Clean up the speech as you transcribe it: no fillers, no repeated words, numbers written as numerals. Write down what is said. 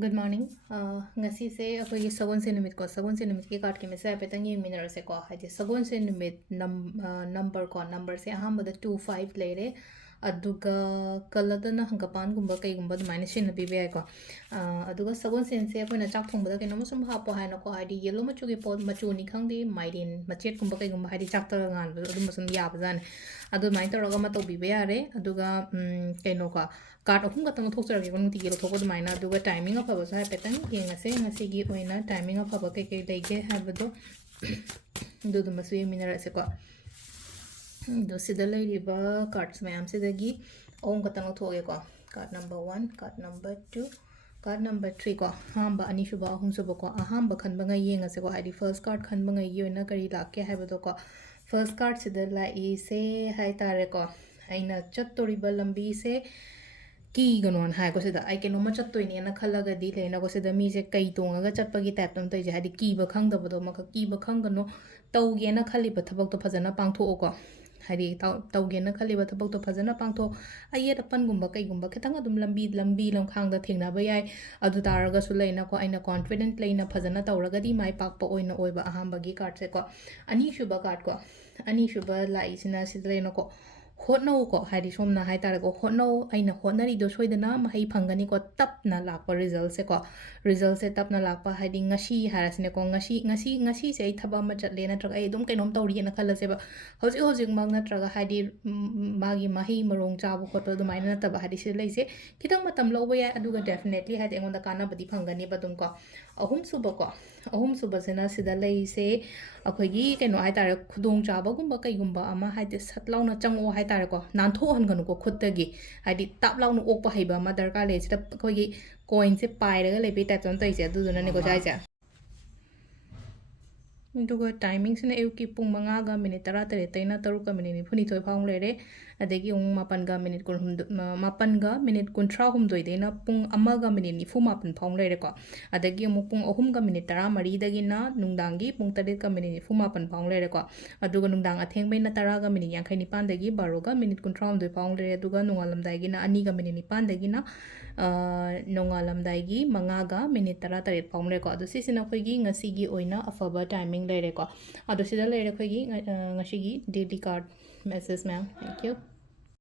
Good morning. Ngasi se akhoi sagon se numit ko sagon se numit ki card ki message petang ye mineral se ko haje sagon se numit number se ahamba da 25 leire aduga kalada na hangapan gumba kai gumba du minus shin bi be ko aduga sagon sen se akhoi na chak thong ba da ke no sum ha po ha na ko hadi yellow machu ki pot machu ni khang di mairin machet gumba kai gumba hadi chak ta ngan ba du musum ya ba jan adu mai ta roga ma to bi be are aduga kai no ka card ahum ka tang thok sar ge kon ti yellow thok ba mai na aduga timing of ba sa petang yengase ngasigi oina timing of ba kai kai leige habado du du masu mineral se ko do sida leiriba cards mayam sidagi om ka tang thoge ko card number 1 card number 2 card number 3 ko hamba ani shuba ahum suba ko ahamba khan ba ngai yenga se ko hadi first card khan ba ngai yoina kari lakke habado ko first card sida la e se hai tare ko aina chattoriba lambi se ki ganon hai ko sida ai ke no ma chattoi ne na khalaga di leina ko sida mi se kai tonga ga chatpa gi tap tam tai je hadi ki ba khang da bodo ma ki ba khang gano tau ge na khali ba thabak to phajana pangtho ko hadi tau ge na khali ba thabak to phajana pangtho ai da pan gumba kai gumba khitang adum lambi lam khang da thengna ba yai adu taraga su leina ko aina confident leina phajana tawraga di mai pak pa oina oiba aham bagi card se ko ani shuba card ko ani shuba lai sina sidleina ko hotno ko hadi somna hai tar ko hotno aina hotnari do soidana mahai phangani ko tapna lakpa result se ko result se tapna lakpa hadi ngasi harasne ko ngasi se ai thaba ma chatle na traga ai dum kainom tawri na khala se ba hojik mag na traga hadi magi mahi marong chabu khotpa du maina na taba hadi se leise kitang matam loba ya aduga definitely hadi engonda kana badi phangani ba dum ko ahum suba sena sida leise akhoi kaino hai tare khudong chaba gumba kai gumba ama haide satlauna chango hai tare ko nantho han ganu ko khutagi haidi tap launu okpa haiba ma darka le sida akhoi coin se pairaga lebi ta chon tai se du duna ne ko jai ja ꯑꯗꯨꯒ ꯇꯥꯏꯃꯤꯡꯁꯤꯅ ꯑꯌꯨꯛꯀꯤ ꯄꯨꯡ 5ꯒ minute 13ꯇꯩꯅ 3ꯒ minute 42 ꯐꯥꯎ ꯂꯩꯔꯦ ꯑꯗꯒꯤ ꯑꯃꯨꯛ 8ꯒ minute 38ꯗꯩꯅ ꯄꯨꯡ 1ꯒ minute 94 ꯐꯥꯎ ꯂꯩꯔꯦꯀꯣ ꯑꯗꯒꯤ ꯑꯃꯨꯛ ꯄꯨꯡ 3ꯒ ꯃꯤꯅꯤꯠ 14ꯗꯒꯤꯅ ꯅꯨꯡꯗꯥꯡꯒꯤ ꯄꯨꯡ 8ꯒ ꯃꯤꯅꯤꯠ 94 ꯐꯥꯎ ꯂꯩꯔꯦꯀꯣ ꯑꯗꯨꯒ ꯅꯨꯡꯗꯥꯡ ꯑꯊꯦꯡꯕꯩꯅ 10ꯒ ꯃꯤꯅꯤꯠ 59ꯗꯒꯤ 12ꯒ ꯃꯤꯅꯤꯠ 39 ꯐꯥꯎ ꯂꯩꯔꯦ ꯑꯗꯨꯒ ꯅꯣꯡꯉꯥꯜꯂꯝꯗꯥꯏꯒꯤꯅ 2ꯒ ꯃꯤꯅꯤꯠ 9ꯗꯒꯤꯅ ꯅꯣꯡꯉꯥꯜꯂꯝꯗꯥꯏꯒꯤ 5ꯒ ꯃꯤꯅꯤꯠ 18 ꯐꯥꯎ ꯂꯩꯔꯦꯀꯣ ꯑꯗꯣ ꯁꯤꯁꯤꯅ ꯑꯩꯈꯣꯏꯒꯤ ꯉꯁꯤꯒꯤ ꯑꯣꯏꯅ ꯑꯐꯕ ꯇꯥꯏꯃꯤꯡ ꯂꯩꯔꯦꯀꯣ ꯑꯗꯣ ꯁꯤꯗ ꯂꯩꯔꯦ ꯑꯩꯈꯣꯏꯒꯤ ꯉꯁꯤꯒꯤ ꯗꯦꯂꯤ ꯀꯥꯔꯠ ꯃꯦꯁꯦꯖ ꯃꯌꯥꯝ ꯊꯦꯡꯛ ꯌꯨ